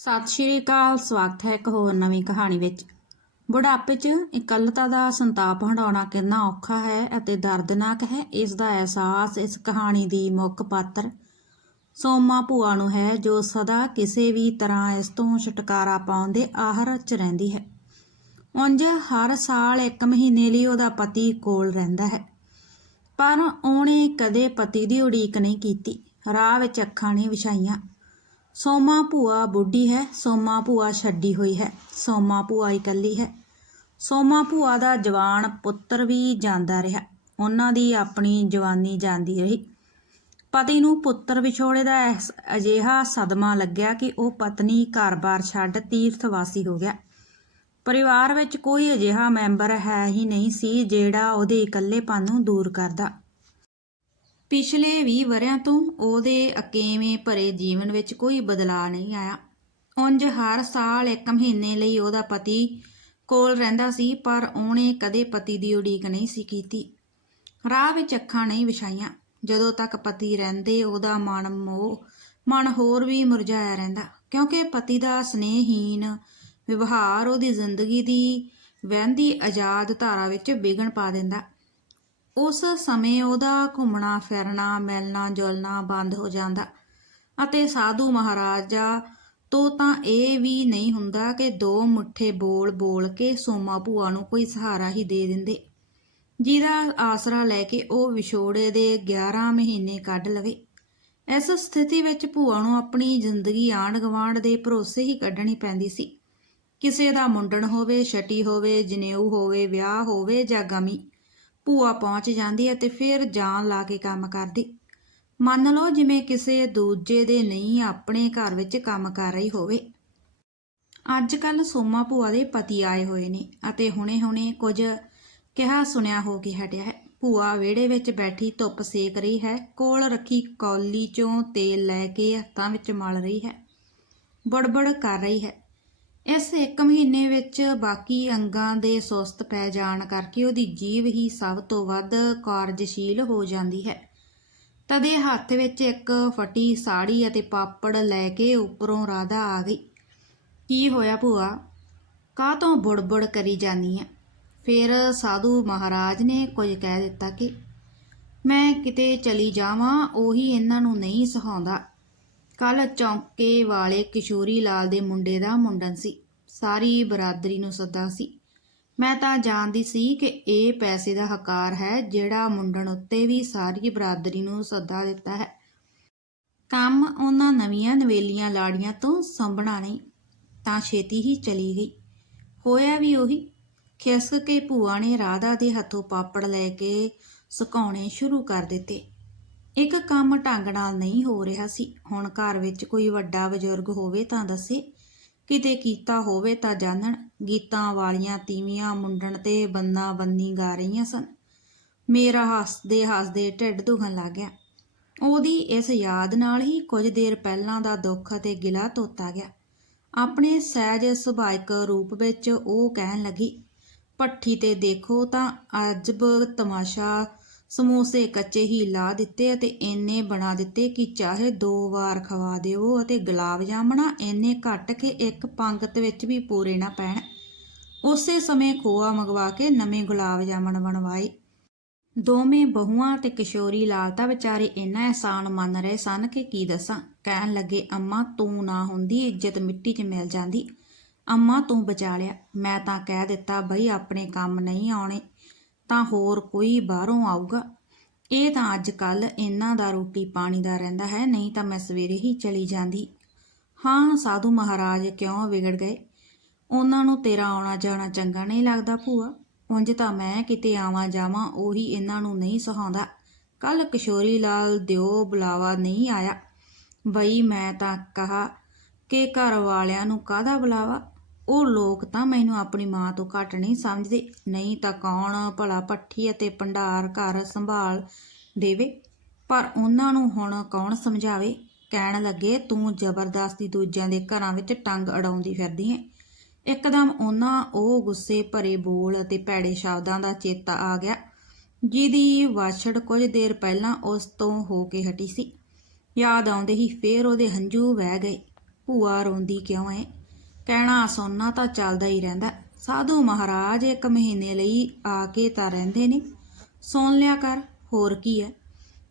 ਸਤਿ ਸ਼੍ਰੀ ਅਕਾਲ, ਸਵਾਗਤ ਹੈ ਇੱਕ ਹੋਰ ਨਵੀਂ ਕਹਾਣੀ ਵਿੱਚ। ਬੁਢਾਪੇ 'ਚ ਇਕੱਲਤਾ ਦਾ ਸੰਤਾਪ ਹੰਡਾਉਣਾ ਕਿੰਨਾ ਔਖਾ ਹੈ ਅਤੇ ਦਰਦਨਾਕ ਹੈ, ਇਸ ਦਾ ਅਹਿਸਾਸ ਇਸ ਕਹਾਣੀ ਦੀ ਮੁੱਖ ਪਾਤਰ ਸੋਮਾ ਭੂਆ ਨੂੰ ਹੈ, ਜੋ ਸਦਾ ਕਿਸੇ ਵੀ ਤਰ੍ਹਾਂ ਇਸ ਤੋਂ ਛੁਟਕਾਰਾ ਪਾਉਣ ਦੇ ਆਹਰ 'ਚ ਰਹਿੰਦੀ ਹੈ। ਉਂਝ ਹਰ ਸਾਲ ਇੱਕ ਮਹੀਨੇ ਲਈ ਉਹਦਾ ਪਤੀ ਕੋਲ ਰਹਿੰਦਾ ਹੈ। ਪਰ ਉਹਨੇ ਕਦੇ ਪਤੀ ਦੀ ਉਡੀਕ ਨਹੀਂ ਕੀਤੀ। ਰਾਹ ਵਿੱਚ ਅੱਖਾਂ ਨਹੀਂ ਵਿਛਾਈਆਂ। ਸੋਮਾ ਭੂਆ ਬੁੱਢੀ ਹੈ, ਸੋਮਾ ਭੂਆ ਛੱਡੀ ਹੋਈ ਹੈ, ਸੋਮਾ ਭੂਆ ਇਕੱਲੀ ਹੈ। ਸੋਮਾ ਭੂਆ ਦਾ ਜਵਾਨ ਪੁੱਤਰ ਵੀ ਜਾਂਦਾ ਰਿਹਾ। ਉਹਨਾਂ ਦੀ ਆਪਣੀ ਜਵਾਨੀ ਜਾਂਦੀ ਰਹੀ। ਪਤੀ ਨੂੰ ਪੁੱਤਰ ਵਿਛੋੜੇ ਦਾ ਅਹਿਸ- ਅਜਿਹਾ ਸਦਮਾ ਲੱਗਿਆ ਕਿ ਉਹ ਪਤਨੀ ਘਰ-ਬਾਰ ਛੱਡ ਤੀਰਥਵਾਸੀ ਹੋ ਗਿਆ। ਪਰਿਵਾਰ ਵਿੱਚ ਕੋਈ ਅਜਿਹਾ ਮੈਂਬਰ ਹੈ ਹੀ ਨਹੀਂ ਸੀ ਜਿਹੜਾ ਉਹਦੇ ਇਕੱਲੇਪਨ ਨੂੰ ਦੂਰ ਕਰਦਾ। ਪਿਛਲੇ 20 ਵਰਿਆਂ ਤੋਂ ਉਹਦੇ ਅਕੇਵੇਂ ਭਰੇ ਜੀਵਨ ਵਿੱਚ ਕੋਈ ਬਦਲਾਅ ਨਹੀਂ ਆਇਆ। ਉਂਝ ਹਰ ਸਾਲ ਇੱਕ ਮਹੀਨੇ ਲਈ ਉਹਦਾ ਪਤੀ ਕੋਲ ਰਹਿੰਦਾ ਸੀ, ਪਰ ਉਹਨੇ ਕਦੇ ਪਤੀ ਦੀ ਉਡੀਕ ਨਹੀਂ ਸੀ ਕੀਤੀ। ਰਾਹ ਵਿੱਚ ਅੱਖਾਂ ਨਹੀਂ ਵਿਛਾਈਆਂ। ਜਦੋਂ ਤੱਕ ਪਤੀ ਰਹਿੰਦੇ, ਉਹਦਾ ਮਨ ਮੋਹ, ਮਨ ਹੋਰ ਵੀ ਮੁਰਝਾਇਆ ਰਹਿੰਦਾ। ਕਿਉਂਕਿ ਪਤੀ ਦਾ ਸਨੇਹਹੀਨ ਵਿਵਹਾਰ ਉਹਦੀ ਜ਼ਿੰਦਗੀ ਦੀ ਵਹਿੰਦੀ ਆਜ਼ਾਦ ਧਾਰਾ ਵਿੱਚ ਵਿਘਨ ਪਾ ਦਿੰਦਾ। ਉਸ ਸਮੇਂ ਉਹਦਾ ਘੁੰਮਣਾ, ਫਿਰਨਾ, ਮਿਲਣਾ, ਜੁਲਣਾ ਬੰਦ ਹੋ ਜਾਂਦਾ। ਅਤੇ ਸਾਧੂ ਮਹਾਰਾਜਾ ਤੋਂ ਤਾਂ ਇਹ ਵੀ ਨਹੀਂ ਹੁੰਦਾ ਕਿ ਦੋ ਮੁੱਠੇ ਬੋਲ ਬੋਲ ਕੇ ਸੋਮਾ ਭੂਆ ਨੂੰ ਕੋਈ ਸਹਾਰਾ ਹੀ ਦੇ ਦਿੰਦੇ। ਜਿਹਦਾ ਆਸਰਾ ਲੈ ਕੇ ਉਹ ਵਿਛੋੜੇ ਦੇ 11 ਮਹੀਨੇ ਕੱਢ ਲਵੇ। ਇਸ ਸਥਿਤੀ ਵਿੱਚ ਭੂਆ ਨੂੰ ਆਪਣੀ ਜ਼ਿੰਦਗੀ ਆਂਢ ਗੁਆਂਢ ਦੇ ਭਰੋਸੇ ਹੀ ਕੱਢਣੀ ਪੈਂਦੀ ਸੀ। ਕਿਸੇ ਦਾ ਮੁੰਡਣ ਹੋਵੇ, ਛਟੀ ਹੋਵੇ, ਜਨੇਊ ਹੋਵੇ, ਵਿਆਹ ਹੋਵੇ ਜਾਂ ਗਮੀ। ਭੂਆ ਪਹੁੰਚ ਜਾਂਦੀ ਹੈ ਤੇ ਫਿਰ ਜਾਨ ਲਾ ਕੇ ਕੰਮ ਕਰਦੀ। ਮੰਨ ਲਓ ਜਿਵੇਂ ਕਿਸੇ ਦੂਜੇ ਦੇ ਨਹੀਂ, ਆਪਣੇ ਘਰ ਵਿੱਚ ਕੰਮ ਕਰ ਰਹੀ ਹੋਵੇ। ਅੱਜ ਕੱਲ ਸੋਮਾ ਭੂਆ ਦੇ ਪਤੀ ਆਏ ਹੋਏ ਨੇ ਅਤੇ ਹੁਣੇ-ਹੁਣੇ ਕੁਝ ਕਿਹਾ ਸੁਣਿਆ ਹੋ ਕੇ ਹਟਿਆ ਹੈ। ਭੂਆ ਵਿਹੜੇ ਵਿੱਚ ਬੈਠੀ ਧੁੱਪ ਸੇਕ ਰਹੀ ਹੈ, ਕੋਲ ਰੱਖੀ ਕੌਲੀ ਚੋਂ ਤੇਲ ਲੈ ਕੇ ਹੱਥਾਂ ਵਿੱਚ ਮਲ ਰਹੀ ਹੈ। ਬੜਬੜ ਕਰ ਰਹੀ ਹੈ। ਇਸ ਇੱਕ ਮਹੀਨੇ ਵਿੱਚ ਬਾਕੀ ਅੰਗਾਂ ਦੇ ਸੁਸਤ ਪੈ ਜਾਣ ਕਰਕੇ ਉਹਦੀ ਜੀਭ ਹੀ ਸਭ ਤੋਂ ਵੱਧ ਕਾਰਜਸ਼ੀਲ ਹੋ ਜਾਂਦੀ ਹੈ। ਤਦੇ ਹੱਥ ਵਿੱਚ ਇੱਕ ਫਟੀ ਸਾੜੀ ਅਤੇ ਪਾਪੜ ਲੈ ਕੇ ਉੱਪਰੋਂ ਰਾਧਾ ਆ ਗਈ। ਕੀ ਹੋਇਆ ਭੂਆ? ਕਾਹ ਤੋਂ ਬੁੜਬੁੜ ਕਰੀ ਜਾਨੀ ਹੈ ਫਿਰ ਸਾਧੂ ਮਹਾਰਾਜ ਨੇ ਕੁਝ ਕਹਿ ਦਿੱਤਾ ਕਿ, ਮੈਂ ਕਿਤੇ ਚਲੀ ਜਾਵਾਂ, ਉਹੀ ਇਹਨਾਂ ਨੂੰ ਨਹੀਂ ਸਹਾਉਂਦਾ। ਕੱਲ ਚੌਂਕੇ ਵਾਲੇ ਕਿਸ਼ੋਰੀ ਲਾਲ ਦੇ ਮੁੰਡੇ ਦਾ ਮੁੰਡਨ ਸੀ। ਸਾਰੀ ਬਰਾਦਰੀ ਨੂੰ ਸੱਦਾ ਸੀ। ਮੈਂ ਤਾਂ ਜਾਣਦੀ ਸੀ ਕਿ ਇਹ ਪੈਸੇ ਦਾ ਹਕਾਰ ਹੈ, ਜਿਹੜਾ ਮੁੰਡਨ ਉੱਤੇ ਵੀ ਸਾਰੀ ਬਰਾਦਰੀ ਨੂੰ ਸੱਦਾ ਦਿੱਤਾ ਹੈ। ਕੰਮ ਉਹਨਾਂ ਨਵੀਆਂ ਨਵੇਲੀਆਂ ਲਾੜੀਆਂ ਤੋਂ ਸੰਭਣਾ ਨਹੀਂ, ਤਾਂ ਛੇਤੀ ਹੀ ਚਲੀ ਗਈ। ਹੋਇਆ ਵੀ ਉਹੀ। ਖਿਸਕ ਕੇ ਭੂਆ ਨੇ ਰਾਧਾ ਦੇ ਹੱਥੋਂ ਪਾਪੜ ਲੈ ਕੇ ਸੁਕਾਉਣੇ ਸ਼ੁਰੂ ਕਰ ਦਿੱਤੇ। ਇੱਕ ਕੰਮ ਢੰਗ ਨਾਲ ਨਹੀਂ ਹੋ ਰਿਹਾ ਸੀ। ਹੁਣ ਘਰ ਵਿੱਚ ਕੋਈ ਵੱਡਾ ਬਜ਼ੁਰਗ ਹੋਵੇ ਤਾਂ ਦੱਸੇ, ਕਿਤੇ ਕੀਤਾ ਹੋਵੇ ਤਾਂ ਜਾਣਨ। ਗੀਤਾਂ ਵਾਲੀਆਂ ਤੀਵੀਆਂ ਮੁੰਡਣ ਤੇ ਬੰਨਾ ਬੰਨੀ ਗਾ ਰਹੀਆਂ ਸਨ। ਮੇਰਾ ਹੱਸਦੇ ਹੱਸਦੇ ਢਿੱਡ ਦੁਖਣ ਲੱਗ ਗਿਆ। ਉਹਦੀ ਇਸ ਯਾਦ ਨਾਲ ਹੀ ਕੁਝ ਦੇਰ ਪਹਿਲਾਂ ਦਾ ਦੁੱਖ ਅਤੇ ਗਿਲਾ ਧੋਤਾ ਗਿਆ। ਆਪਣੇ ਸਹਿਜ ਸੁਭਾਇਕ ਰੂਪ ਵਿੱਚ ਉਹ ਕਹਿਣ ਲੱਗੀ ਪੱਠੀ ਤੇ ਦੇਖੋ ਤਾਂ ਅਜਬ ਤਮਾਸ਼ਾ ਸਮੋਸੇ ਕੱਚੇ ਹੀ ਲਾ ਦਿੱਤੇ ਅਤੇ ਇੰਨੇ ਬਣਾ ਦਿੱਤੇ ਕਿ ਚਾਹੇ ਦੋ ਵਾਰ ਖਵਾ ਦਿਓ ਅਤੇ ਗੁਲਾਬ ਜਾਮਣਾ ਇੰਨੇ ਘੱਟ ਕੇ ਇੱਕ ਪੰਗਤ ਵਿੱਚ ਵੀ ਪੂਰੇ ਨਾ ਪੈਣ। ਉਸੇ ਸਮੇਂ ਖੋਆ ਮੰਗਵਾ ਕੇ ਨਵੇਂ ਗੁਲਾਬ ਜਾਮਣ ਬਣਵਾਏ। ਦੋਵੇਂ ਬਹੂਆਂ ਤੇ ਕਿਸ਼ੋਰੀ ਲਾਲਤਾ ਵਿਚਾਰੇ ਇੰਨਾ ਅਹਿਸਾਨ ਮੰਨ ਰਹੇ ਸਨ ਕਿ ਕੀ ਦੱਸਾਂ? ਕਹਿਣ ਲੱਗੇ, ਅੰਮਾ, ਤੂੰ ਨਾ ਹੁੰਦੀ, ਇੱਜ਼ਤ ਮਿੱਟੀ 'ਚ ਮਿਲ ਜਾਂਦੀ। ਅੰਮਾ ਤੂੰ ਬਚਾ ਲਿਆ। ਮੈਂ ਤਾਂ ਕਹਿ ਦਿੱਤਾ, ਬਈ, ਆਪਣੇ ਕੰਮ ਨਹੀਂ ਆਉਣੇ। ਤਾਂ ਹੋਰ ਕੋਈ ਬਾਹਰੋਂ ਆਊਗਾ। ਇਹ ਤਾਂ ਅੱਜ ਕੱਲ ਇਹਨਾਂ ਦਾ ਰੋਟੀ ਪਾਣੀ ਦਾ ਰਹਿੰਦਾ ਹੈ, ਨਹੀਂ ਤਾਂ ਮੈਂ ਸਵੇਰੇ ਹੀ ਚਲੀ ਜਾਂਦੀ। ਹਾਂ, ਸਾਧੂ ਮਹਾਰਾਜ ਕਿਉਂ ਵਿਗੜ ਗਏ? ਉਹਨਾਂ ਨੂੰ ਤੇਰਾ ਆਉਣਾ ਜਾਣਾ ਚੰਗਾ ਨਹੀਂ ਲੱਗਦਾ ਭੂਆ। ਉਂਝ ਤਾਂ ਮੈਂ ਕਿਤੇ ਆਵਾਂ ਜਾਵਾਂ ਉਹੀ ਇਹਨਾਂ ਨੂੰ ਨਹੀਂ ਸਹਾਉਂਦਾ। ਕੱਲ ਕਿਸ਼ੋਰੀ ਲਾਲ ਦਿਓ ਬੁਲਾਵਾ ਨਹੀਂ ਆਇਆ। ਬਈ ਮੈਂ ਤਾਂ ਕਹਾ ਕਿ ਘਰ ਵਾਲਿਆਂ ਨੂੰ ਕਾਹਦਾ ਬੁਲਾਵਾ? ਉਹ ਲੋਕ ਤਾਂ ਮੈਨੂੰ ਆਪਣੀ ਮਾਂ ਤੋਂ ਘੱਟ ਨਹੀਂ ਸਮਝਦੇ। ਨਹੀਂ ਤਾਂ ਕੌਣ ਭਲਾ ਪੱਠੀ ਅਤੇ ਭੰਡਾਰ ਘਰ ਸੰਭਾਲ ਦੇਵੇ? ਪਰ ਉਹਨਾਂ ਨੂੰ ਹੁਣ ਕੌਣ ਸਮਝਾਵੇ? ਕਹਿਣ ਲੱਗੇ, ਤੂੰ ਜ਼ਬਰਦਸਤੀ ਦੂਜਿਆਂ ਦੇ ਘਰਾਂ ਵਿੱਚ ਟੰਗ ਅੜਾਉਂਦੀ ਫਿਰਦੀ ਹੈ ਇੱਕਦਮ ਉਹਨਾਂ ਉਹ ਗੁੱਸੇ ਭਰੇ ਬੋਲ ਅਤੇ ਭੈੜੇ ਸ਼ਬਦਾਂ ਦਾ ਚੇਤਾ ਆ ਗਿਆ, ਜਿਹਦੀ ਵਾਛੜ ਕੁਝ ਦੇਰ ਪਹਿਲਾਂ ਉਸ ਤੋਂ ਹੋ ਕੇ ਹਟੀ ਸੀ। ਯਾਦ ਆਉਂਦੇ ਹੀ ਫੇਰ ਉਹਦੇ ਹੰਝੂ ਵਹਿ ਗਏ। ਭੂਆ ਰੋਂਦੀ ਕਿਉਂ ਏ? ਕਹਿਣਾ ਸੁਣਨਾ ਤਾਂ ਚੱਲਦਾ ਹੀ ਰਹਿੰਦਾ ਸਾਧੂ ਮਹਾਰਾਜ ਇੱਕ ਮਹੀਨੇ ਲਈ ਆ ਕੇ ਤਾਂ ਰਹਿੰਦੇ ਨੇ। ਸੁਣ ਲਿਆ ਕਰ, ਹੋਰ ਕੀ ਹੈ?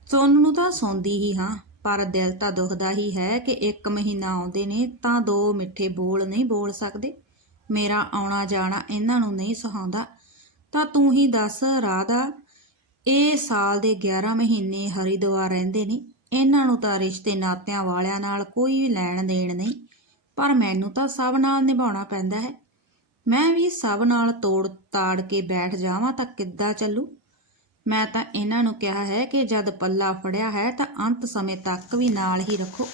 ਸੁਣਨ ਨੂੰ ਤਾਂ ਸੌਂਦੀ ਹੀ ਹਾਂ, ਪਰ ਦਿਲ ਤਾਂ ਦੁਖਦਾ ਹੀ ਹੈ ਕਿ ਇੱਕ ਮਹੀਨਾ ਆਉਂਦੇ ਨੇ ਤਾਂ ਦੋ ਮਿੱਠੇ ਬੋਲ ਨਹੀਂ ਬੋਲ ਸਕਦੇ। ਮੇਰਾ ਆਉਣਾ ਜਾਣਾ ਇਹਨਾਂ ਨੂੰ ਨਹੀਂ ਸਹਾਉਂਦਾ। ਤਾਂ ਤੂੰ ਹੀ ਦੱਸ ਰਾਧਾ, ਇਹ ਸਾਲ ਦੇ 11 ਮਹੀਨੇ ਹਰਿਦੁਆਰ ਰਹਿੰਦੇ ਨੇ। ਇਹਨਾਂ ਨੂੰ ਤਾਂ ਰਿਸ਼ਤੇ ਨਾਤਿਆਂ ਵਾਲਿਆਂ ਨਾਲ ਕੋਈ ਲੈਣ ਦੇਣ ਨਹੀਂ। ਪਰ ਮੈਨੂੰ ਤਾਂ ਸਭ ਨਾਲ ਨਿਭਾਉਣਾ ਪੈਂਦਾ ਹੈ। ਮੈਂ ਵੀ ਸਭ ਨਾਲ ਤੋੜ ਤਾੜ ਕੇ ਬੈਠ ਜਾਵਾਂ ਤਾਂ ਕਿੱਦਾਂ ਚੱਲੂ? ਮੈਂ ਤਾਂ ਇਹਨਾਂ ਨੂੰ ਕਿਹਾ ਹੈ ਕਿ ਜਦ ਪੱਲਾ ਫੜਿਆ ਹੈ ਤਾਂ ਅੰਤ ਸਮੇਂ ਤੱਕ ਵੀ ਨਾਲ ਹੀ ਰੱਖੋ।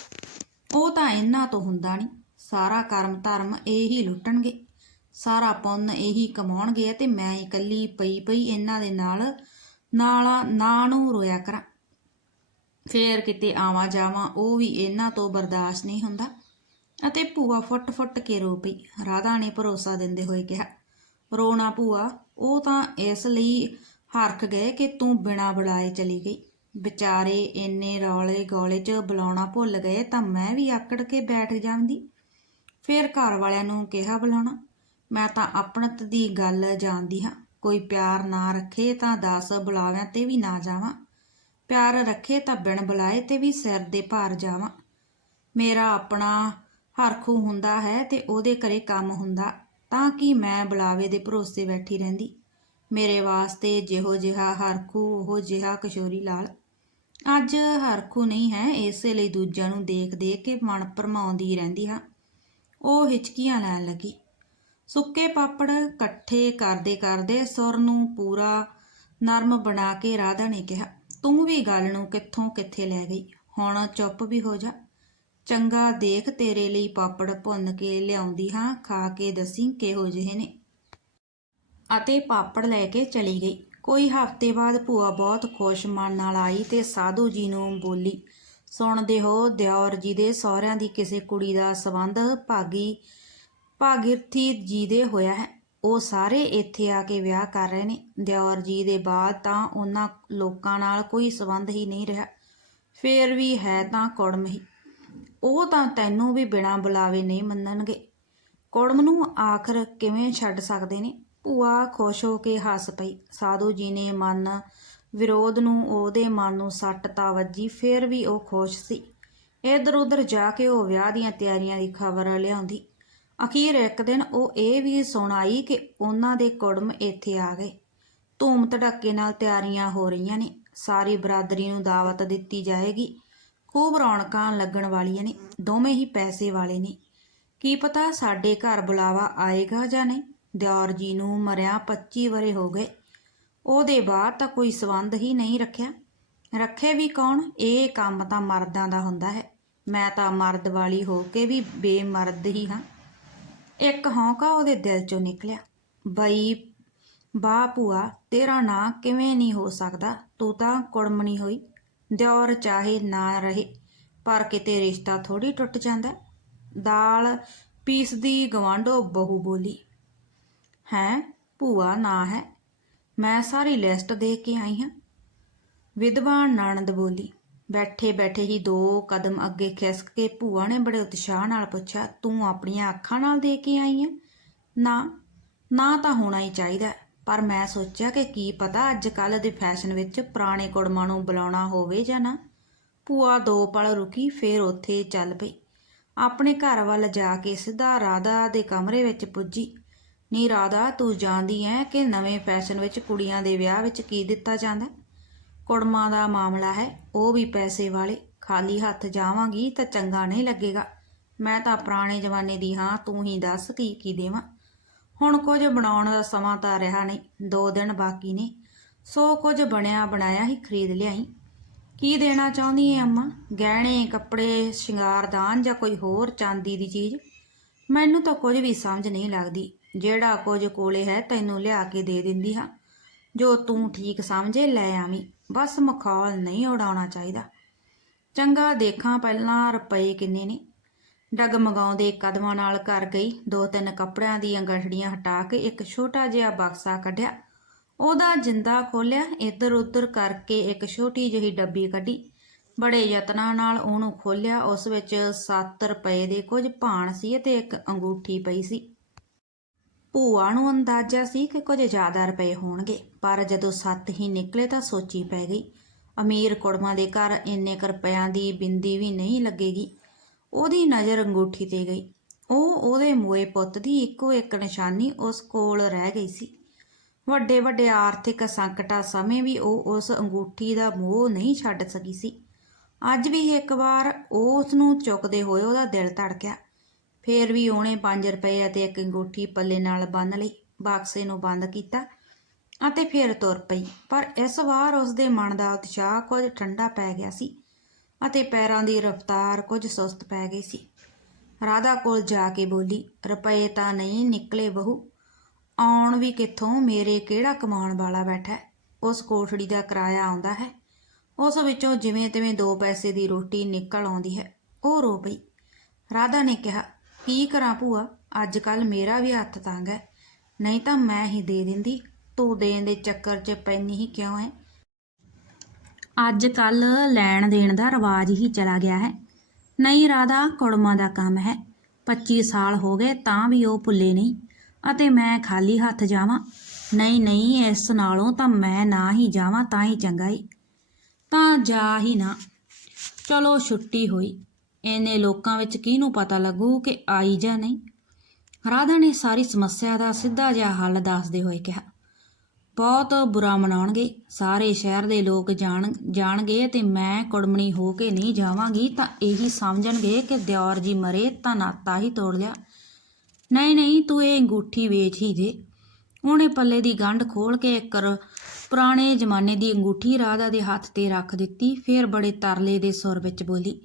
ਉਹ ਤਾਂ ਇਹਨਾਂ ਤੋਂ ਹੁੰਦਾ ਨਹੀਂ। ਸਾਰਾ ਕਰਮ ਧਰਮ ਇਹੀ ਲੁੱਟਣਗੇ। ਸਾਰਾ ਪੁੰਨ ਇਹੀ ਕਮਾਉਣਗੇ ਤੇ ਮੈਂ ਇਕੱਲੀ ਪਈ ਪਈ ਇਹਨਾਂ ਦੇ ਨਾਲ, ਨਾਲਾ, ਨਾ ਨੂੰ ਰੋਇਆ ਕਰਾਂ। ਫੇਰ ਕਿਤੇ ਆਵਾਂ ਜਾਵਾਂ ਉਹ ਵੀ ਇਹਨਾਂ ਤੋਂ ਬਰਦਾਸ਼ਤ ਨਹੀਂ ਹੁੰਦਾ। ਅਤੇ ਭੂਆ ਫੁੱਟ ਫੁੱਟ ਕੇ ਰੋ ਪਈ। ਰਾਧਾ ਨੇ ਭਰੋਸਾ ਦਿੰਦੇ ਹੋਏ ਕਿਹਾ, ਰੋਣਾ ਭੂਆ, ਉਹ ਤਾਂ ਇਸ ਲਈ ਹਰਖ ਗਏ ਕਿ ਤੂੰ ਬਿਨਾਂ ਬੁਲਾਏ ਚਲੀ ਗਈ। ਵਿਚਾਰੇ ਇੰਨੇ ਰੌਲੇ ਗੋਲੇ 'ਚ ਬੁਲਾਉਣਾ ਭੁੱਲ ਗਏ ਤਾਂ ਮੈਂ ਵੀ ਆਕੜ ਕੇ ਬੈਠ ਜਾਂਦੀ। ਫੇਰ ਘਰ ਵਾਲਿਆਂ ਨੂੰ ਕਿਹਾ ਬੁਲਾਉਣਾ, ਮੈਂ ਤਾਂ ਆਪਣਤ ਦੀ ਗੱਲ ਜਾਣਦੀ ਹਾਂ। ਕੋਈ ਪਿਆਰ ਨਾ ਰੱਖੇ ਤਾਂ ਦਸ ਬੁਲਾਵਿਆਂ ਤੇ ਵੀ ਨਾ ਜਾਵਾਂ। ਪਿਆਰ ਰੱਖੇ ਤਾਂ ਬਿਨ ਬੁਲਾਏ ਤੇ ਵੀ ਸਿਰ ਦੇ ਭਾਰ ਜਾਵਾਂ। ਮੇਰਾ ਆਪਣਾ ਹਰਖੂ ਹੁੰਦਾ ਹੈ ਤੇ ਉਹਦੇ ਘਰੇ ਕੰਮ ਹੁੰਦਾ, ਤਾਂ ਕਿ ਮੈਂ ਬੁਲਾਵੇ ਦੇ ਭਰੋਸੇ ਬੈਠੀ ਰਹਿੰਦੀ? ਮੇਰੇ ਵਾਸਤੇ ਜਿਹੋ ਜਿਹਾ ਹਰਖੂ, ਉਹ ਜਿਹਾ ਕਿਸ਼ੋਰੀ ਲਾਲ। ਅੱਜ ਹਰਖੂ ਨਹੀਂ ਹੈ, ਇਸੇ ਲਈ ਦੂਜਿਆਂ ਨੂੰ ਦੇਖ ਦੇਖ ਕੇ ਮਨ ਭਰਮਾਉਂਦੀ ਰਹਿੰਦੀ ਹਾਂ। ਉਹ ਹਿਚਕੀਆਂ ਲੈਣ ਲੱਗੀ। ਸੁੱਕੇ ਪਾਪੜ ਇਕੱਠੇ ਕਰਦੇ ਕਰਦੇ ਸੁਰ ਨੂੰ ਪੂਰਾ ਨਰਮ ਬਣਾ ਕੇ ਰਾਧਾ ਨੇ ਕਿਹਾ, ਤੂੰ ਵੀ ਗੱਲ ਨੂੰ ਕਿੱਥੋਂ ਕਿੱਥੇ ਲੈ ਗਈ? ਹੁਣ ਚੁੱਪ ਵੀ ਹੋ ਜਾ। ਚੰਗਾ ਦੇਖ ਤੇਰੇ ਲਈ ਪਾਪੜ ਭੁੰਨ ਕੇ ਲਿਆਉਂਦੀ ਹਾਂ, ਖਾ ਕੇ ਦੱਸੀ ਕਿਹੋ ਜਿਹੇ ਨੇ। ਅਤੇ ਪਾਪੜ ਲੈ ਕੇ ਚਲੀ ਗਈ। ਕੋਈ ਹਫ਼ਤੇ ਬਾਅਦ ਭੂਆ ਬਹੁਤ ਖੁਸ਼, ਮਨ ਨਾਲ ਆਈ ਤੇ ਸਾਧੂ ਜੀ ਨੂੰ ਬੋਲੀ, ਸੁਣਦੇ ਹੋ ਦਿਓਰ ਜੀ ਦੇ ਸਹੁਰਿਆਂ ਦੀ ਕਿਸੇ ਕੁੜੀ ਦਾ ਸਬੰਧ? ਭਾਗੀ, ਭਾਗੀਰਥੀ ਜੀ ਦੇ ਹੋਇਆ ਹੈ। ਉਹ ਸਾਰੇ ਇੱਥੇ ਆ ਕੇ ਵਿਆਹ ਕਰ ਰਹੇ ਨੇ। ਦਿਓਰ ਜੀ ਦੇ ਬਾਅਦ ਤਾਂ ਉਹਨਾਂ ਲੋਕਾਂ ਨਾਲ ਕੋਈ ਸਬੰਧ ਹੀ ਨਹੀਂ ਰਿਹਾ। ਫੇਰ ਵੀ ਹੈ ਤਾਂ ਕੁੜਮ ਹੀ ਉਹ ਤਾਂ ਤੈਨੂੰ ਵੀ ਬਿਨਾਂ ਬੁਲਾਵੇ ਨਹੀਂ ਮੰਨਣਗੇ। ਕੁੜਮ ਨੂੰ ਆਖਰ ਕਿਵੇਂ ਛੱਡ ਸਕਦੇ ਨੇ? ਭੂਆ ਖੁਸ਼ ਹੋ ਕੇ ਹੱਸ ਪਈ। ਸਾਧੂ ਜੀ ਨੇ ਮਨ ਵਿਰੋਧ ਨੂੰ ਉਹਦੇ ਮਨ ਨੂੰ ਸੱਟ ਤਾਂ ਵੱਜੀ, ਫੇਰ ਵੀ ਉਹ ਖੁਸ਼ ਸੀ। ਇੱਧਰ ਉੱਧਰ ਜਾ ਕੇ ਉਹ ਵਿਆਹ ਦੀਆਂ ਤਿਆਰੀਆਂ ਦੀ ਖਬਰ ਲਿਆਉਂਦੀ। ਅਖੀਰ ਇੱਕ ਦਿਨ ਉਹ ਇਹ ਵੀ ਸੁਣਾਈ ਕਿ ਉਹਨਾਂ ਦੇ ਕੁੜਮ ਇੱਥੇ ਆ ਗਏ। ਧੂਮ ਧੜੱਕੇ ਨਾਲ ਤਿਆਰੀਆਂ ਹੋ ਰਹੀਆਂ ਨੇ। ਸਾਰੀ ਬਰਾਦਰੀ ਨੂੰ ਦਾਵਤ ਦਿੱਤੀ ਜਾਏਗੀ। ਖੂਬ ਰੌਣਕਾਂ ਲੱਗਣ ਵਾਲੀਆਂ ਨੇ, ਦੋਵੇਂ ਹੀ ਪੈਸੇ ਵਾਲੇ ਨੇ। ਕੀ ਪਤਾ ਸਾਡੇ ਘਰ ਬੁਲਾਵਾ ਆਏਗਾ ਜਾਂ ਨਹੀਂ? ਦਿਓਰ ਜੀ ਨੂੰ ਮਰਿਆ 25 ਵਰੇ ਹੋ ਗਏ। ਉਹਦੇ ਬਾਅਦ ਤਾਂ ਕੋਈ ਸਬੰਧ ਹੀ ਨਹੀਂ ਰੱਖਿਆ। ਰੱਖੇ ਵੀ ਕੌਣ? ਇਹ ਕੰਮ ਤਾਂ ਮਰਦਾਂ ਦਾ ਹੁੰਦਾ ਹੈ। ਮੈਂ ਤਾਂ ਮਰਦ ਵਾਲੀ ਹੋ ਕੇ ਵੀ ਬੇਮਰਦ ਹੀ ਹਾਂ। ਇੱਕ ਹੌਂਕਾ ਉਹਦੇ ਦਿਲ ਚੋਂ ਨਿਕਲਿਆ। ਬਈ ਬਾ ਭੂਆ, ਤੇਰਾ ਨਾਂ ਕਿਵੇਂ ਨਹੀਂ ਹੋ ਸਕਦਾ? ਤੂੰ ਤਾਂ ਕੁੜਮਣੀ ਹੋਈ। ਦਿਓਰ ਚਾਹੇ ਨਾ ਰਹੇ, ਪਰ ਕਿਤੇ ਰਿਸ਼ਤਾ ਥੋੜੀ ਟੁੱਟ ਜਾਂਦਾ। ਦਾਲ ਪੀਸਦੀ ਗਵਾਂਢੋ ਬਹੂ ਬੋਲੀ, ਹੈ, ਭੂਆ ਨਾ ਹੈ, ਮੈਂ ਸਾਰੀ ਲਿਸਟ ਦੇ ਕੇ ਆਈ ਹਾਂ। ਵਿਧਵਾ ਨਣਦ ਬੋਲੀ, ਬੈਠੇ ਬੈਠੇ ਹੀ ਦੋ ਕਦਮ ਅੱਗੇ ਖਿਸਕ ਕੇ ਭੂਆ ਨੇ ਬੜੇ ਉਤਸ਼ਾਹ ਨਾਲ ਪੁੱਛਿਆ, ਤੂੰ ਆਪਣੀਆਂ ਅੱਖਾਂ ਨਾਲ ਦੇ ਕੇ ਆਈ ਹੈ ਨਾ ਨਾ ਤਾਂ ਹੋਣਾ ਹੀ ਚਾਹੀਦਾ ਪਰ ਮੈਂ ਸੋਚਿਆ ਕਿ ਕੀ ਪਤਾ ਅੱਜ ਕੱਲ ਦੇ ਫੈਸ਼ਨ ਵਿੱਚ ਪੁਰਾਣੇ ਕੁੜਮਾਂ ਨੂੰ ਬੁਲਾਉਣਾ ਹੋਵੇ ਜਾਂ ਨਾ। ਭੂਆ ਦੋ ਪਲ ਰੁਕੀ, ਫੇਰ ਉੱਥੇ ਚੱਲ ਪਈ। ਆਪਣੇ ਘਰ ਵੱਲ ਜਾ ਕੇ ਸਿੱਧਾ ਰਾਧਾ ਦੇ ਕਮਰੇ ਵਿੱਚ ਪੁੱਜੀ। ਨੀ ਰਾਧਾ, ਤੂੰ ਜਾਣਦੀ ਐ ਕਿ ਨਵੇਂ ਫੈਸ਼ਨ ਵਿੱਚ ਕੁੜੀਆਂ ਦੇ ਵਿਆਹ ਵਿੱਚ ਕੀ ਦਿੱਤਾ ਜਾਂਦਾ? ਕੁੜਮਾਂ ਦਾ ਮਾਮਲਾ ਹੈ, ਉਹ ਵੀ ਪੈਸੇ ਵਾਲੇ। ਖਾਲੀ ਹੱਥ ਜਾਵਾਂਗੀ ਤਾਂ ਚੰਗਾ ਨਹੀਂ ਲੱਗੇਗਾ। ਮੈਂ ਤਾਂ ਪੁਰਾਣੇ ਜ਼ਮਾਨੇ ਦੀ ਹਾਂ, ਤੂੰ ਹੀ ਦੱਸ ਕੀ ਕੀ ਦੇਵਾਂ। ਹੁਣ ਕੁਝ ਬਣਾਉਣ ਦਾ ਸਮਾਂ ਤਾਂ ਰਿਹਾ ਨਹੀਂ। ਦੋ ਦਿਨ ਬਾਕੀ ਨੇ। ਸੋ ਕੁਝ ਬਣਿਆ ਬਣਾਇਆ ਹੀ ਖਰੀਦ ਲਿਆਈ। ਕੀ ਦੇਣਾ ਚਾਹੁੰਦੀ ਏ ਅੰਮਾ? ਗਹਿਣੇ, ਕੱਪੜੇ ਸ਼ਿੰਗਾਰਦਾਨ ਜਾਂ ਕੋਈ ਹੋਰ ਚਾਂਦੀ ਦੀ ਚੀਜ਼? ਮੈਨੂੰ ਤਾਂ ਕੁਝ ਵੀ ਸਮਝ ਨਹੀਂ ਲੱਗਦੀ। ਜਿਹੜਾ ਕੁਝ ਕੋਲੇ ਹੈ ਤੈਨੂੰ ਲਿਆ ਕੇ ਦੇ ਦਿੰਦੀ ਹਾਂ। ਜੋ ਤੂੰ ਠੀਕ ਸਮਝੇ, ਲੈ ਆਵੀਂ। ਬਸ ਮਖੌਲ ਨਹੀਂ ਉਡਾਉਣਾ ਚਾਹੀਦਾ। ਚੰਗਾ ਦੇਖਾਂ ਪਹਿਲਾਂ ਰੁਪਏ ਕਿੰਨੇ ਨੇ। ਡਗਮਗਾਉਂਦੇ ਕਦਮਾਂ ਨਾਲ ਘਰ ਗਈ। ਦੋ ਤਿੰਨ ਕੱਪੜਿਆਂ ਦੀਆਂ ਗਠੜੀਆਂ ਹਟਾ ਕੇ ਇੱਕ ਛੋਟਾ ਜਿਹਾ ਬਾਕਸਾ ਕੱਢਿਆ। ਉਹਦਾ ਜਿੰਦਾ ਖੋਲਿਆ ਇੱਧਰ ਉੱਧਰ ਕਰਕੇ ਇੱਕ ਛੋਟੀ ਜਿਹੀ ਡੱਬੀ ਕੱਢੀ। ਬੜੇ ਯਤਨਾਂ ਨਾਲ ਉਹਨੂੰ ਖੋਲਿਆ ਉਸ ਵਿੱਚ 7 ਰੁਪਏ ਦੇ ਕੁਝ ਭਾਣ ਸੀ ਅਤੇ ਇੱਕ ਅੰਗੂਠੀ ਪਈ ਸੀ। ਭੂਆ ਨੂੰ ਅੰਦਾਜ਼ਾ ਸੀ ਕਿ ਕੁਝ ਜ਼ਿਆਦਾ ਰੁਪਏ ਹੋਣਗੇ, ਪਰ ਜਦੋਂ ਸੱਤ ਹੀ ਨਿਕਲੇ ਤਾਂ ਸੋਚੀ ਪੈ ਗਈ। ਅਮੀਰ ਕੁੜਮਾਂ ਦੇ ਘਰ ਇੰਨੇ ਕੁ ਰੁਪਇਆਂ ਦੀ ਬਿੰਦੀ ਵੀ ਨਹੀਂ ਲੱਗੇਗੀ। ਉਹਦੀ ਨਜ਼ਰ ਅੰਗੂਠੀ ਤੇ ਗਈ। ਉਹ ਉਹਦੇ ਮੋਏ ਪੁੱਤ ਦੀ ਇੱਕੋ ਇੱਕ ਨਿਸ਼ਾਨੀ ਉਸ ਕੋਲ ਰਹਿ ਗਈ ਸੀ। ਵੱਡੇ ਵੱਡੇ ਆਰਥਿਕ ਸੰਕਟਾਂ ਸਮੇਂ ਵੀ ਉਹ ਉਸ ਅੰਗੂਠੀ ਦਾ ਮੋਹ ਨਹੀਂ ਛੱਡ ਸਕੀ ਸੀ। ਅੱਜ ਵੀ ਇੱਕ ਵਾਰ ਉਹ ਉਸ ਨੂੰ ਚੁੱਕਦੇ ਹੋਏ ਉਹਦਾ ਦਿਲ ਧੜਕਿਆ। ਫੇਰ ਵੀ ਉਹਨੇ 5 ਰੁਪਏ ਅਤੇ ਇੱਕ ਅੰਗੂਠੀ ਪੱਲੇ ਨਾਲ ਬੰਨ ਲਈ, ਬਾਕਸੇ ਨੂੰ ਬੰਦ ਕੀਤਾ ਅਤੇ ਫਿਰ ਤੁਰ ਪਈ। ਪਰ ਇਸ ਵਾਰ ਉਸ ਦੇ ਮਨ ਦਾ ਉਤਸ਼ਾਹ ਕੁਝ ਠੰਡਾ ਪੈ ਗਿਆ ਸੀ। ਅਤੇ ਪੈਰਾਂ ਦੀ ਰਫ਼ਤਾਰ ਕੁਝ ਸੁਸਤ ਪੈ ਗਈ ਸੀ। ਰਾਧਾ ਕੋਲ ਜਾ ਕੇ ਬੋਲੀ, ਰੁਪਏ ਤਾਂ ਨਹੀਂ ਨਿਕਲੇ ਬਹੂ, ਆਉਣ ਵੀ ਕਿੱਥੋਂ, ਮੇਰੇ ਕਿਹੜਾ ਕਮਾਉਣ ਵਾਲਾ ਬੈਠਾ ਉਸ ਕੋਠੜੀ ਦਾ ਕਿਰਾਇਆ ਆਉਂਦਾ ਹੈ। ਉਸ ਵਿੱਚੋਂ ਜਿਵੇਂ ਤਿਵੇਂ ਦੋ ਪੈਸੇ ਦੀ ਰੋਟੀ ਨਿਕਲ ਆਉਂਦੀ ਹੈ। ਉਹ ਰੋ ਪਈ। ਰਾਧਾ ਨੇ ਕਿਹਾ, ਕੀ ਕਰਾਂ ਭੂਆ? ਅੱਜ ਕੱਲ ਮੇਰਾ ਵੀ ਹੱਥ ਤੰਗ ਹੈ। ਨਹੀਂ ਤਾਂ ਮੈਂ ਹੀ ਦੇ ਦਿੰਦੀ। ਤੂੰ ਦੇਣ ਦੇ ਚੱਕਰ 'ਚ ਪੈਣੀ ਹੀ ਕਿਉਂ ਹੈ? ਅੱਜ ਕੱਲ ਲੈਣ ਦੇਣ ਦਾ ਰਿਵਾਜ ਹੀ ਚਲਾ ਗਿਆ ਹੈ। ਨਹੀਂ ਰਾਧਾ, ਕੁੜਮਾਂ ਦਾ ਕੰਮ ਹੈ। 25 ਸਾਲ ਹੋ ਗਏ, ਤਾਂ ਵੀ ਉਹ ਭੁੱਲੇ ਨਹੀਂ ਅਤੇ ਮੈਂ ਖਾਲੀ ਹੱਥ ਜਾਵਾਂ। ਨਹੀਂ ਨਹੀਂ, ਇਸ ਨਾਲੋਂ ਤਾਂ ਮੈਂ ਨਾ ਹੀ ਜਾਵਾਂ, ਤਾਂ ਹੀ ਚੰਗਾ ਈ ਤਾਂ ਜਾ ਹੀ ਨਾ। ਚਲੋ ਛੁੱਟੀ ਹੋਈ। ਇਹਨੇ ਲੋਕਾਂ ਵਿੱਚ ਕਿਹਨੂੰ ਪਤਾ ਲੱਗੂ ਕਿ ਆਈ ਜਾਂ ਨਹੀਂ? ਰਾਧਾ ਨੇ ਸਾਰੀ ਸਮੱਸਿਆ ਦਾ ਸਿੱਧਾ ਜਿਹਾ ਹੱਲ ਦੱਸਦੇ ਹੋਏ ਕਿਹਾ। ਬਹੁਤ ਬੁਰਾ ਮਨਾਉਣਗੇ। ਸਾਰੇ ਸ਼ਹਿਰ ਦੇ ਲੋਕ ਜਾਣ, ਜਾਣਗੇ ਤੇ ਮੈਂ ਕੁੜਮਣੀ ਹੋ ਕੇ ਨਹੀਂ ਜਾਵਾਂਗੀ ਤਾਂ ਇਹੀ ਸਮਝਣਗੇ ਕਿ ਦਿਓਰ ਜੀ ਮਰੇ ਤਾਂ ਨਾਤਾ ਹੀ ਤੋੜ ਲਿਆ। ਨਹੀਂ ਨਹੀਂ, ਤੂੰ ਇਹ ਅੰਗੂਠੀ ਵੇਚ ਹੀ ਦੇ। ਉਹਨੇ ਪੱਲੇ ਦੀ ਗੰਢ ਖੋਲ ਕੇ ਇੱਕ ਪੁਰਾਣੇ ਜ਼ਮਾਨੇ ਦੀ ਅੰਗੂਠੀ ਰਾਧਾ ਦੇ ਹੱਥ ਤੇ ਰੱਖ ਦਿੱਤੀ, ਫਿਰ ਬੜੇ ਤਰਲੇ ਦੇ ਸੁਰ ਵਿੱਚ ਬੋਲੀ,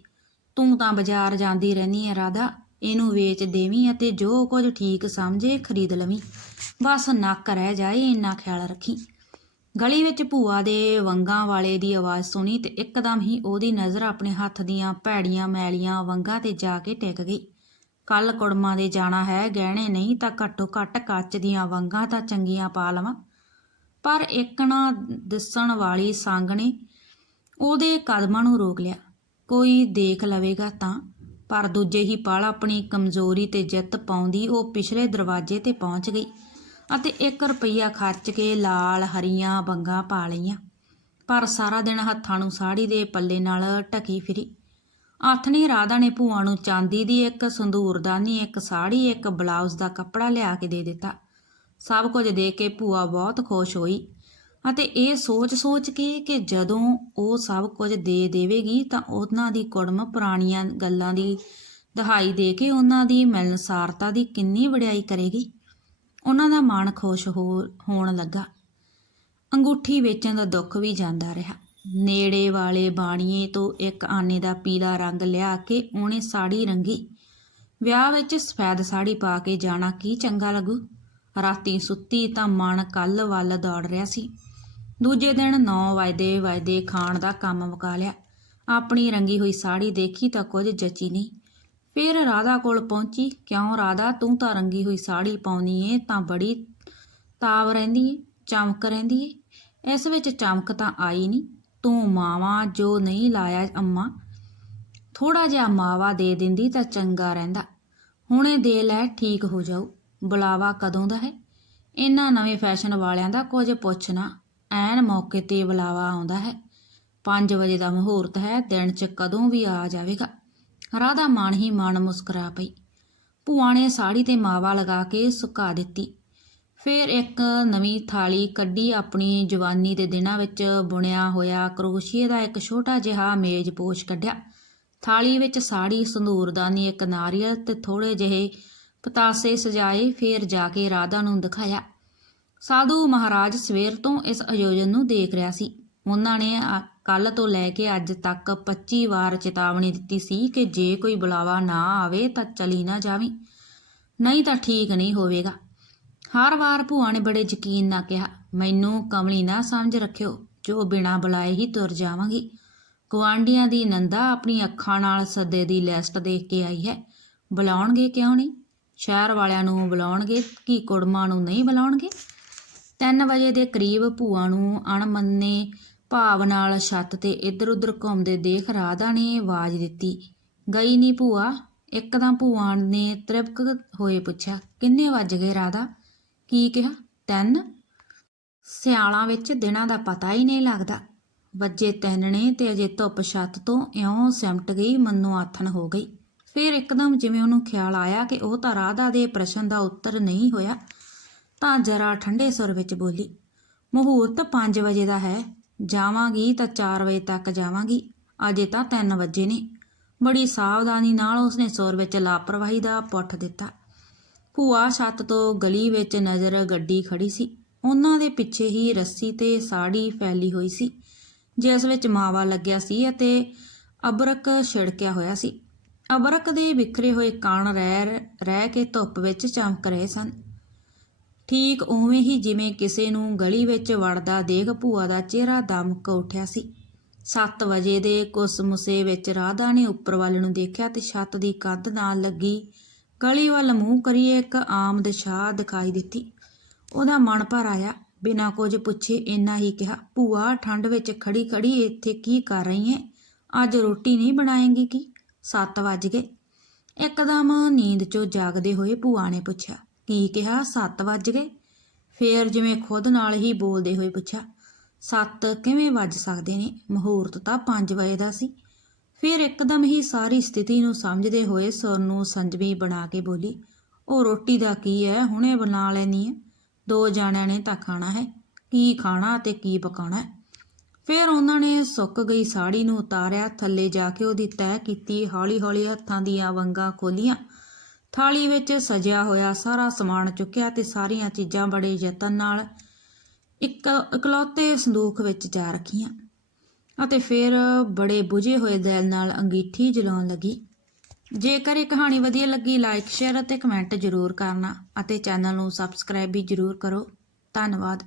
ਤੂੰ ਤਾਂ ਬਾਜ਼ਾਰ ਜਾਂਦੀ ਰਹਿੰਦੀ ਹੈ ਰਾਧਾ। ਇਹਨੂੰ ਵੇਚ ਦੇਵੀਂ ਅਤੇ ਜੋ ਕੁਝ ਠੀਕ ਸਮਝੇ ਖਰੀਦ ਲਵੀਂ। ਬਸ ਨੱਕ ਰਹਿ ਜਾਏ ਇੰਨਾ ਖਿਆਲ ਰੱਖੀ। ਗਲੀ ਵਿੱਚ ਭੂਆ ਦੇ ਵੰਗਾਂ ਵਾਲੇ ਦੀ ਆਵਾਜ਼ ਸੁਣੀ ਤੇ ਇੱਕਦਮ ਹੀ ਉਹਦੀ ਨਜ਼ਰ ਆਪਣੇ ਹੱਥ ਦੀਆਂ ਭੈੜੀਆਂ ਮੈਲੀਆਂ ਵੰਗਾਂ ਤੇ ਜਾ ਕੇ ਟਿਕ ਗਈ। ਕੱਲ ਕੁੜਮਾਂ ਦੇ ਜਾਣਾ ਹੈ, ਗਹਿਣੇ ਨਹੀਂ ਤਾਂ ਘੱਟੋ ਘੱਟ ਕੱਚ ਦੀਆਂ ਵੰਗਾਂ ਤਾਂ ਚੰਗੀਆਂ ਪਾ ਲਵਾਂ। ਪਰ ਇੱਕ ਨਾ ਦਿਸਣ ਵਾਲੀ ਸੰਗ ਨੇ ਉਹਦੇ ਕਦਮਾਂ ਨੂੰ ਰੋਕ ਲਿਆ। ਕੋਈ ਦੇਖ ਲਵੇਗਾ ਤਾਂ ਪਰ ਦੂਜੇ ਹੀ ਪਲ ਆਪਣੀ ਕਮਜ਼ੋਰੀ ਤੇ ਜਿੱਤ ਪਾਉਂਦੀ ਉਹ ਪਿਛਲੇ ਦਰਵਾਜ਼ੇ ਤੇ ਪਹੁੰਚ ਗਈ ਅਤੇ 1 ਰੁਪਈਆ ਖਰਚ ਕੇ ਲਾਲ ਹਰੀਆਂ ਬੰਗਾ ਪਾ ਲਈਆਂ। ਪਰ ਸਾਰਾ ਦਿਨ ਹੱਥਾਂ ਨੂੰ ਸਾੜੀ ਦੇ ਪੱਲੇ ਨਾਲ ਢਕੀ ਫਿਰੀ। ਆਥਣੀ ਰਾਧਾ ਨੇ ਭੂਆ ਨੂੰ ਚਾਂਦੀ ਦੀ ਇੱਕ ਸੰਧੂਰਦਾਨੀ ਇੱਕ ਸਾੜੀ, ਇੱਕ ਬਲਾਊਜ਼ ਦਾ ਕੱਪੜਾ ਲਿਆ ਕੇ ਦੇ ਦਿੱਤਾ। ਸਭ ਕੁਝ ਦੇ ਕੇ ਭੂਆ ਬਹੁਤ ਖੁਸ਼ ਹੋਈ। ਅਤੇ ਇਹ ਸੋਚ-ਸੋਚ ਕੇ ਕਿ ਜਦੋਂ ਉਹ ਸਭ ਕੁਝ ਦੇ ਦੇਵੇਗੀ ਤਾਂ ਉਹਨਾਂ ਦੀ ਕੁੜਮ ਪੁਰਾਣੀਆਂ ਗੱਲਾਂ ਦੀ ਦਹਾਈ ਦੇ ਕੇ ਉਹਨਾਂ ਦੀ ਮਿਲਨਸਾਰਤਾ ਦੀ ਕਿੰਨੀ ਵਡਿਆਈ ਕਰੇਗੀ। ਉਹਨਾਂ ਦਾ ਮਨ ਖੁਸ਼ ਹੋ, ਹੋਣ ਲੱਗਾ। ਅੰਗੂਠੀ ਵੇਚਣ ਦਾ ਦੁੱਖ ਵੀ ਜਾਂਦਾ ਰਿਹਾ। ਨੇੜੇ ਵਾਲੇ ਬਾਣੀਏ ਤੋਂ ਇੱਕ ਆਨੇ ਦਾ ਪੀਲਾ ਰੰਗ ਲਿਆ ਕੇ ਉਹਨੇ ਸਾੜੀ ਰੰਗੀ। ਵਿਆਹ ਵਿੱਚ ਸਫੈਦ ਸਾੜੀ ਪਾ ਕੇ ਜਾਣਾ ਕੀ ਚੰਗਾ ਲੱਗੂ। ਰਾਤੀ ਸੁੱਤੀ ਤਾਂ ਮਨ ਕੱਲ ਵੱਲ ਦੌੜ ਰਿਹਾ ਸੀ। ਦੂਜੇ ਦਿਨ ਨੌ ਵਜਦੇ ਵਜਦੇ ਖਾਣ ਦਾ ਕੰਮ ਮੁਕਾ ਲਿਆ। ਆਪਣੀ ਰੰਗੀ ਹੋਈ ਸਾੜੀ ਦੇਖੀ ਤਾਂ ਕੁਝ ਜਚੀ ਨਹੀਂ। ਫਿਰ ਰਾਧਾ ਕੋਲ ਪਹੁੰਚੀ। ਕਿਉਂ ਰਾਧਾ, ਤੂੰ ਤਾਂ ਰੰਗੀ ਹੋਈ ਸਾੜੀ ਪਾਉਣੀ ਏ, ਤਾਂ ਬੜੀ ਤਾਵ ਰਹਿੰਦੀ ਏ, ਚਮਕ ਰਹਿੰਦੀ ਏ। ਇਸ ਵਿੱਚ ਚਮਕ ਤਾਂ ਆਈ ਨਹੀਂ। ਤੂੰ ਮਾਵਾ ਜੋ ਨਹੀਂ ਲਾਇਆ ਅੰਮਾ ਥੋੜਾ ਜਿਹਾ ਮਾਵਾ ਦੇ ਦਿੰਦੀ ਤਾਂ ਚੰਗਾ ਰਹਿੰਦਾ। ਹੁਣੇ ਦੇ ਲੈ, ਠੀਕ ਹੋ ਜਾਊ। ਬੁਲਾਵਾ ਕਦੋਂ ਦਾ ਹੈ? ਇਹਨਾਂ ਨਵੇਂ ਫੈਸ਼ਨ ਵਾਲਿਆਂ ਦਾ ਕੁਝ ਪੁੱਛਣਾ ਐਨ ਮੌਕੇ ਤੇ ਬੁਲਾਵਾ ਆਉਂਦਾ ਹੈ। 5 ਵਜੇ ਦਾ ਮੁਹੂਰਤ ਹੈ, ਦਿਨ 'ਚ ਕਦੋਂ ਵੀ ਆ ਜਾਵੇਗਾ। ਰਾਧਾ ਮਨ ਹੀ ਮਨ ਮੁਸਕਰਾ ਪਈ। ਭੂਆ ਨੇ ਸਾੜੀ ਤੇ ਮਾਵਾ ਲਗਾ ਕੇ ਸੁਕਾ ਦਿੱਤੀ। ਫਿਰ ਇੱਕ ਨਵੀਂ ਥਾਲੀ ਕੱਢੀ ਆਪਣੀ ਜਵਾਨੀ ਦੇ ਦਿਨਾਂ ਵਿੱਚ ਬੁਣਿਆ ਹੋਇਆ ਕਰੋਸ਼ੀਏ ਦਾ ਇੱਕ ਛੋਟਾ ਜਿਹਾ ਮੇਜ਼ ਪੋਸ਼ ਕੱਢਿਆ। ਥਾਲੀ ਵਿੱਚ ਸਾੜੀ ਸੰਧੂਰਦਾਨੀ ਇੱਕ ਨਾਰੀਅਲ ਤੇ ਥੋੜੇ ਜਿਹੇ ਪਤਾਸੇ ਸਜਾਏ, ਫਿਰ ਜਾ ਕੇ ਰਾਧਾ ਨੂੰ ਦਿਖਾਇਆ। ਸਾਧੂ ਮਹਾਰਾਜ ਸਵੇਰ ਤੋਂ ਇਸ ਆਯੋਜਨ ਨੂੰ ਦੇਖ ਰਿਹਾ ਸੀ। ਉਹਨਾਂ ਨੇ ਕੱਲ ਤੋਂ ਲੈ ਕੇ ਅੱਜ ਤੱਕ 25 ਵਾਰ ਚੇਤਾਵਨੀ ਦਿੱਤੀ ਸੀ ਕਿ ਜੇ ਕੋਈ ਬੁਲਾਵਾ ਨਾ ਆਵੇ ਤਾਂ ਚਲੀ ਨਾ ਜਾਵੀਂ। ਨਹੀਂ ਤਾਂ ਠੀਕ ਨਹੀਂ ਹੋਵੇਗਾ। ਹਰ ਵਾਰ ਭੂਆ ਨੇ ਬੜੇ ਯਕੀਨ ਨਾਲ ਕਿਹਾ, ਮੈਨੂੰ ਕਮਲੀ ਨਾ ਸਮਝ ਰੱਖਿਓ, ਜੋ ਬਿਨਾਂ ਬੁਲਾਏ ਹੀ ਤੁਰ ਜਾਵਾਂਗੀ। ਗੁਆਂਢੀਆਂ ਦੀ ਨੰਦਾ ਆਪਣੀ ਅੱਖਾਂ ਨਾਲ ਸੱਦੇ ਦੀ ਲਿਸਟ ਦੇਖ ਕੇ ਆਈ ਹੈ। ਬੁਲਾਉਣਗੇ ਕਿਉਂ ਨਹੀਂ? ਸ਼ਹਿਰ ਵਾਲਿਆਂ ਨੂੰ ਬੁਲਾਉਣਗੇ ਕਿ ਕੁੜਮਾਂ ਨੂੰ ਨਹੀਂ ਬੁਲਾਉਣਗੇ? 3 ਵਜੇ ਦੇ ਕਰੀਬ ਭੂਆ ਨੂੰ ਅਣਮੰਨੇ ਭਾਵ ਨਾਲ ਛੱਤ ਤੇ ਇੱਧਰ ਉੱਧਰ ਘੁੰਮਦੇ ਦੇਖ ਰਾਧਾ ਨੇ ਆਵਾਜ਼ ਦਿੱਤੀ, ਗਈ ਨਹੀਂ ਭੂਆ? ਇੱਕਦਮ ਭੂਆ ਨੇ ਤ੍ਰਿਪਕ ਹੋਏ ਪੁੱਛਿਆ, ਕਿੰਨੇ ਵੱਜ ਗਏ ਰਾਧਾ? ਕੀ ਕਿਹਾ? ਤਿੰਨ? ਸਿਆਲਾਂ ਵਿੱਚ ਦਿਨਾਂ ਦਾ ਪਤਾ ਹੀ ਨਹੀਂ ਲੱਗਦਾ। ਵੱਜੇ ਤਿੰਨ ਨੇ ਤੇ ਅਜੇ ਧੁੱਪ ਛੱਤ ਤੋਂ ਇਉਂ ਸਿਮਟ ਗਈ, ਮੰਨੋ ਆਥਣ ਹੋ ਗਈ। ਫਿਰ ਇੱਕਦਮ ਜਿਵੇਂ ਉਹਨੂੰ ਖਿਆਲ ਆਇਆ ਕਿ ਉਹ ਤਾਂ ਰਾਧਾ ਦੇ ਪ੍ਰਸ਼ਨ ਦਾ ਉੱਤਰ ਨਹੀਂ ਹੋਇਆ ਤਾਂ ਜਰਾ ਠੰਡੇ ਸੁਰ ਵਿੱਚ ਬੋਲੀ, ਮੁਹੂਰਤ 5 ਵਜੇ ਦਾ ਹੈ, ਜਾਵਾਂਗੀ ਤਾਂ 4 ਵਜੇ ਤੱਕ ਜਾਵਾਂਗੀ, ਅਜੇ ਤਾਂ 3 ਵਜੇ ਨੇ। ਬੜੀ ਸਾਵਧਾਨੀ ਨਾਲ ਉਸਨੇ ਸੁਰ ਵਿੱਚ ਲਾਪਰਵਾਹੀ ਦਾ ਪੁੱਠ ਦਿੱਤਾ। ਭੂਆ ਛੱਤ ਤੋਂ ਗਲੀ ਵਿੱਚ ਨਜ਼ਰ ਗੱਡੀ ਖੜੀ ਸੀ। ਉਹਨਾਂ ਦੇ ਪਿੱਛੇ ਹੀ ਰੱਸੀ ਤੇ ਸਾੜੀ ਫੈਲੀ ਹੋਈ ਸੀ, ਜਿਸ ਵਿੱਚ ਮਾਵਾ ਲੱਗਿਆ ਸੀ ਅਤੇ ਅਬਰਕ ਛਿੜਕਿਆ ਹੋਇਆ ਸੀ। ਅਬਰਕ ਦੇ ਵਿਖਰੇ ਹੋਏ ਕਣ ਰਹਿ ਰਹਿ ਕੇ ਧੁੱਪ ਵਿੱਚ ਚਮਕ ਰਹੇ ਸਨ। ਠੀਕ ਉਵੇਂ ਹੀ ਜਿਵੇਂ ਕਿਸੇ ਨੂੰ ਗਲੀ ਵਿੱਚ ਵੜਦਾ ਦੇਖ ਭੂਆ ਦਾ ਚਿਹਰਾ ਦਮਕ ਉੱਠਿਆ ਸੀ। 7 ਵਜੇ ਦੇ ਕੁਸਮੁਸੇ ਵਿੱਚ ਰਾਧਾ ਨੇ ਉੱਪਰ ਵੱਲ ਨੂੰ ਦੇਖਿਆ ਤੇ ਛੱਤ ਦੀ ਕੰਧ ਨਾਲ ਲੱਗੀ। ਗਲੀ ਵੱਲ ਮੂੰਹ ਕਰੀਏ ਇੱਕ ਆਮ ਦਿਸ਼ਾ ਦਿਖਾਈ ਦਿੱਤੀ। ਉਹਦਾ ਮਨ ਭਰ ਆਇਆ। ਬਿਨਾਂ ਕੁਝ ਪੁੱਛੇ ਇੰਨਾ ਹੀ ਕਿਹਾ, ਭੂਆ, ਠੰਡ ਵਿੱਚ ਖੜੀ ਖੜੀ ਇੱਥੇ ਕੀ ਕਰ ਰਹੀ ਹੈ ਅੱਜ ਰੋਟੀ ਨਹੀਂ ਬਣਾਏਂਗੀ ਕੀ? 7 ਵੱਜ ਗਏ। ਇੱਕਦਮ ਨੀਂਦ ਚੋਂ ਜਾਗਦੇ ਹੋਏ ਭੂਆ ਨੇ ਪੁੱਛਿਆ ਕੀ ਕਿਹਾ? 7 ਵੱਜ ਗਏ। ਫੇਰ ਜਿਵੇਂ ਖੁਦ ਨਾਲ ਹੀ ਬੋਲਦੇ ਹੋਏ ਪੁੱਛਿਆ 7 ਕਿਵੇਂ ਵੱਜ ਸਕਦੇ ਨੇ? ਮਹੂਰਤ ਤਾਂ 5 ਵਜੇ ਦਾ ਸੀ। ਫਿਰ ਇੱਕਦਮ ਹੀ ਸਾਰੀ ਸਥਿਤੀ ਨੂੰ ਸਮਝਦੇ ਹੋਏ ਸੁਰ ਨੂੰ ਸੰਜਮੀ ਬਣਾ ਕੇ ਬੋਲੀ, ਉਹ ਰੋਟੀ ਦਾ ਕੀ ਹੈ ਹੁਣੇ ਬਣਾ ਲੈਣੀ ਹੈ ਦੋ ਜਾਣਿਆਂ ਨੇ ਤਾਂ ਖਾਣਾ ਹੈ। ਕੀ ਖਾਣਾ ਤੇ ਕੀ ਪਕਾਉਣਾ ਫਿਰ ਉਹਨਾਂ ਨੇ ਸੁੱਕ ਗਈ ਸਾੜੀ ਨੂੰ ਉਤਾਰਿਆ, ਥੱਲੇ ਜਾ ਕੇ ਉਹਦੀ ਤੈਅ ਕੀਤੀ, ਹੌਲੀ-ਹੌਲੀ ਹੱਥਾਂ ਦੀਆਂ ਵੰਗਾਂ ਖੋਲੀਆਂ। ਥਾਲੀ ਵਿੱਚ ਸਜਿਆ ਹੋਇਆ ਸਾਰਾ ਸਮਾਨ ਚੁੱਕਿਆ ਤੇ ਸਾਰੀਆਂ ਚੀਜ਼ਾਂ ਬੜੇ ਯਤਨ ਨਾਲ ਇੱਕ ਇਕਲੌਤੇ ਸੰਦੂਖ ਵਿੱਚ ਜਾ ਰੱਖੀਆਂ ਅਤੇ ਫਿਰ ਬੜੇ ਬੁਝੇ ਹੋਏ ਦਿਲ ਨਾਲ ਅੰਗੀਠੀ ਜਲਾਉਣ ਲੱਗੀ। ਜੇਕਰ ਇਹ ਕਹਾਣੀ ਵਧੀਆ ਲੱਗੀ ਲਾਈਕ ਸ਼ੇਅਰ ਅਤੇ ਕਮੈਂਟ ਜ਼ਰੂਰ ਕਰਨਾ ਅਤੇ ਚੈਨਲ ਨੂੰ ਸਬਸਕ੍ਰਾਈਬ ਵੀ ਜ਼ਰੂਰ ਕਰੋ। ਧੰਨਵਾਦ।